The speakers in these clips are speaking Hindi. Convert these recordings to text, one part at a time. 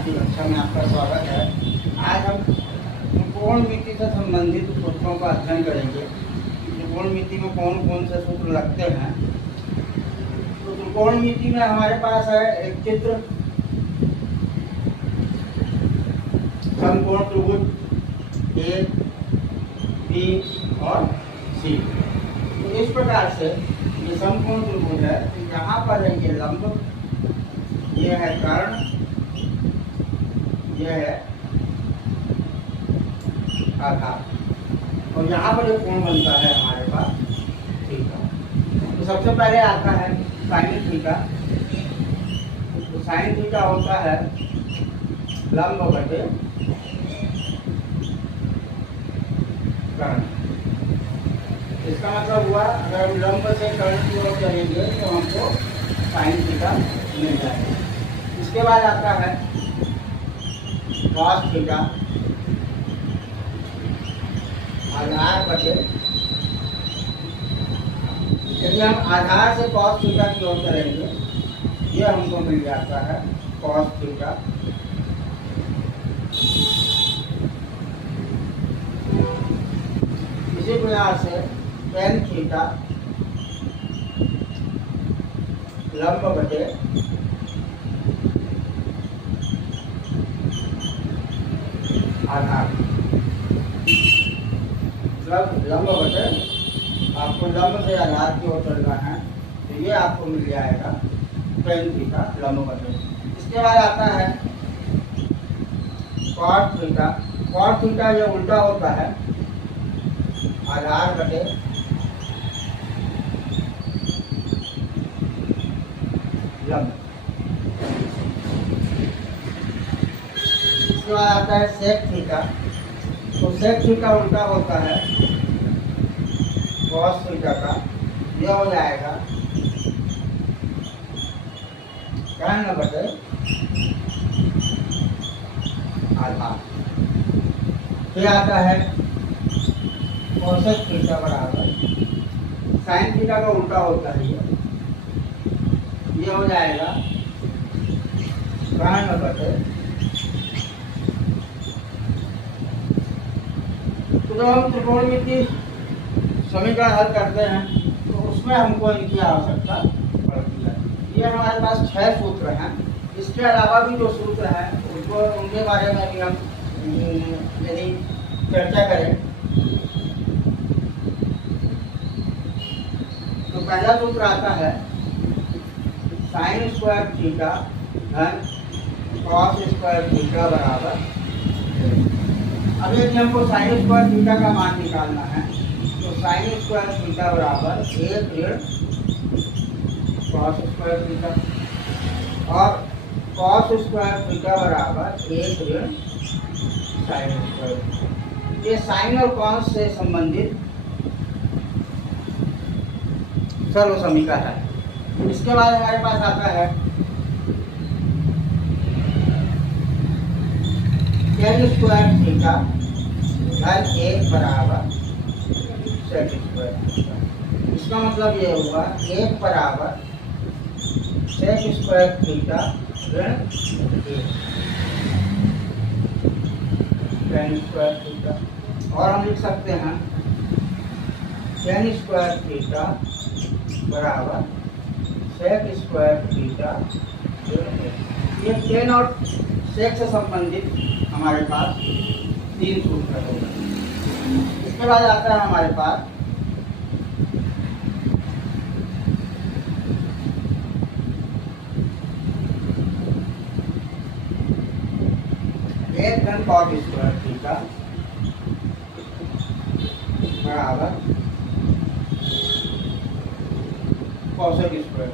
की कक्षा में आपका स्वागत है। आज हम त्रिकोणमिति से संबंधित सूत्रों का अध्ययन करेंगे। त्रिकोणमिति में कौन कौन से सूत्र लगते हैं। तो त्रिकोणमिति में हमारे पास है एक चित्र, समकोण त्रिभुज ए, बी और सी। तो इस प्रकार से ये समकोण त्रिभुज है। तो यहाँ पर है ये लंब, ये है कर्ण, यह है आधार, और यहाँ पर एक कोण बनता है हमारे पास थीटा। तो सबसे पहले आता है साइन थीटा। तो साइन थीटा होता है लंब बटे कर्ण। इसका मतलब हुआ अगर हम लंब से कर्ण की ओर चलेंगे तो हमको साइन थीटा मिल जाएगा। इसके बाद आता है कॉस थीटा, आधार बटे, यदि हम आधार से कॉस थीटा की ओर करेंगे ये हमको मिल जाता है कॉस थीटा। इसी प्रकार से टेन थीटा लंब बटे आधार, लंब बटे, आपको लंब से आधार की ओर चलना है तो ये आपको मिल जाएगा टेन थीटा लंब बटे। इसके बाद आता है कॉट थीटा। कॉट थीटा ये उल्टा होता है आधार बटे लंब। इसके बाद आता है सेक थीटा। तो सेक थीटा उल्टा होता है कॉस थीटा का, यह हो जाएगा tan बटे आधार। फिर आता है कोसेक थीटा बराबर साइन थीटा का उल्टा होता है ये हो जाएगा tan बटे। तो जब हम त्रिकोणमिति समीकरण हल करते हैं तो उसमें हमको इनकी आवश्यकता पड़ती है। ये हमारे पास 6 सूत्र हैं। इसके अलावा भी जो सूत्र हैं उनको उनके बारे में भी हम यदि चर्चा करें तो पहला सूत्र आता है साइन स्क्वायर थीटा धन कॉस स्क्वायर थीटा बराबर। अब यदि हमको साइन स्क्वायर थीटा का मान निकालना है तो साइन स्क्वायर थीटा बराबर 1 ऋण कॉस स्क्वायर थीटा और कॉस स्क्वायर थीटा बराबर 1 ऋण साइन स्क्वायर थीटा। ये साइन और कॉस से संबंधित सर्व समीकरण है। इसके बाद हमारे पास आता है टेन स्क्वायर थीटा धन 1 बराबर सेक स्क्वायर थीटा। इसका मतलब ये हुआ 1 बराबर सेक स्क्वायर थीटा ऋण 1 टेन स्क्वायर थीटा। और हम लिख सकते हैं टेन स्क्वायर थीटा बराबर सेक स्क्वायर थीटा ऋण 1। ये टेन और सेक से संबंधित हमारे पास 3 सूत्र होगा। इसके बाद आता है हमारे पास एक धन कॉट स्क्वायर थीटा बराबर कोसेक स्क्वायर।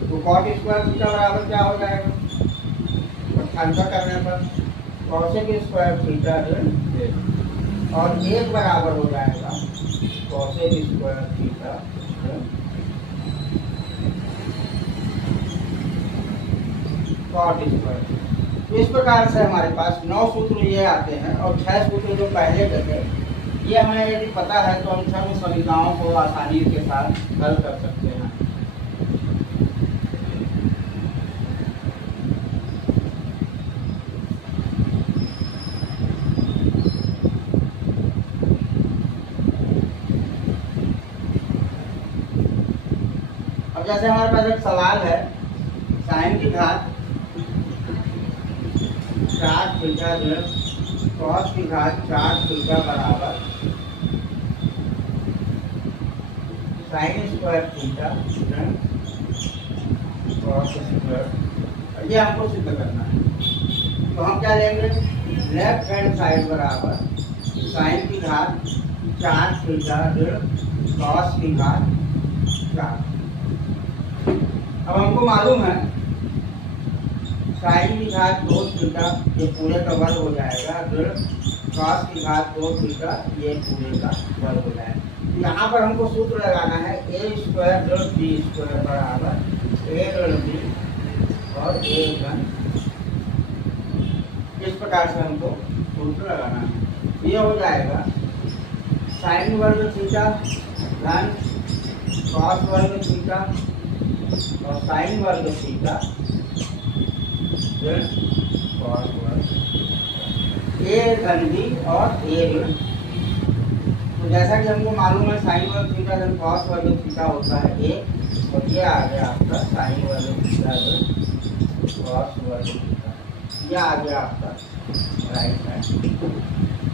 तो कॉट स्क्वायर थीटा बराबर क्या हो जाएगा अंतर करने पर कोसेक स्क्वायर थीटा ऋण 1 और 1 बराबर हो जाएगा cosec square theta cot square. इस प्रकार से हमारे पास 9 सूत्र ये आते हैं और 6 सूत्र जो पहले के थे ये हमें यदि पता है तो हम सब समीकरणों को आसानी के साथ हल कर सकते हैं। जैसे हमारे पास एक सवाल है, साइन की घात 4 थीटा ऋण कॉस की घात 4 थीटा बराबर साइन स्क्वायर थीटा ऋण कॉस स्क्वायर, ये हमको सिद्ध करना है। तो हम क्या लेंगे, लेफ्ट हैंड साइड बराबर साइन की घात 4 थीटा ऋण कॉस की घात 4। अब हमको मालूम है साइन की घात 2 थीटा ये पूरे का वर्ग हो जाएगा, ऋण कॉस की घात 2 थीटा ये पूरे का वर्ग हो जाएगा। यहाँ पर हमको सूत्र लगाना है ए स्क्वायर ऋण बी स्क्वायर बराबर ए ऋण बी और ए धन, इस प्रकार से हमको सूत्र लगाना है। ये हो जाएगा साइन वर्ग थीटा धन कॉस वर्ग थीटा और साइन वर्ग थीटा ऋण कॉस वर्ग ए धन बी और ए ऋण। तो जैसा कि हमको मालूम है साइन वर्ग थीटा धन कॉस वर्ग थीटा होता है ए, और ये आ गया आपका साइन वर्ग थीटा धन कॉस वर्ग थीटा, ये आ गया आपका राइट हैंड।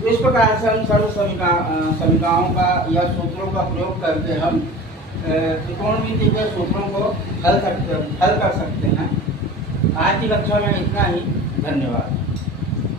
इस प्रकार से हम सर्व समीकरणों का या सूत्रों का प्रयोग करके हम त्रिकोणमिति के सूत्रों को हल कर सकते हैं। आज की कक्षा में इतना ही, धन्यवाद।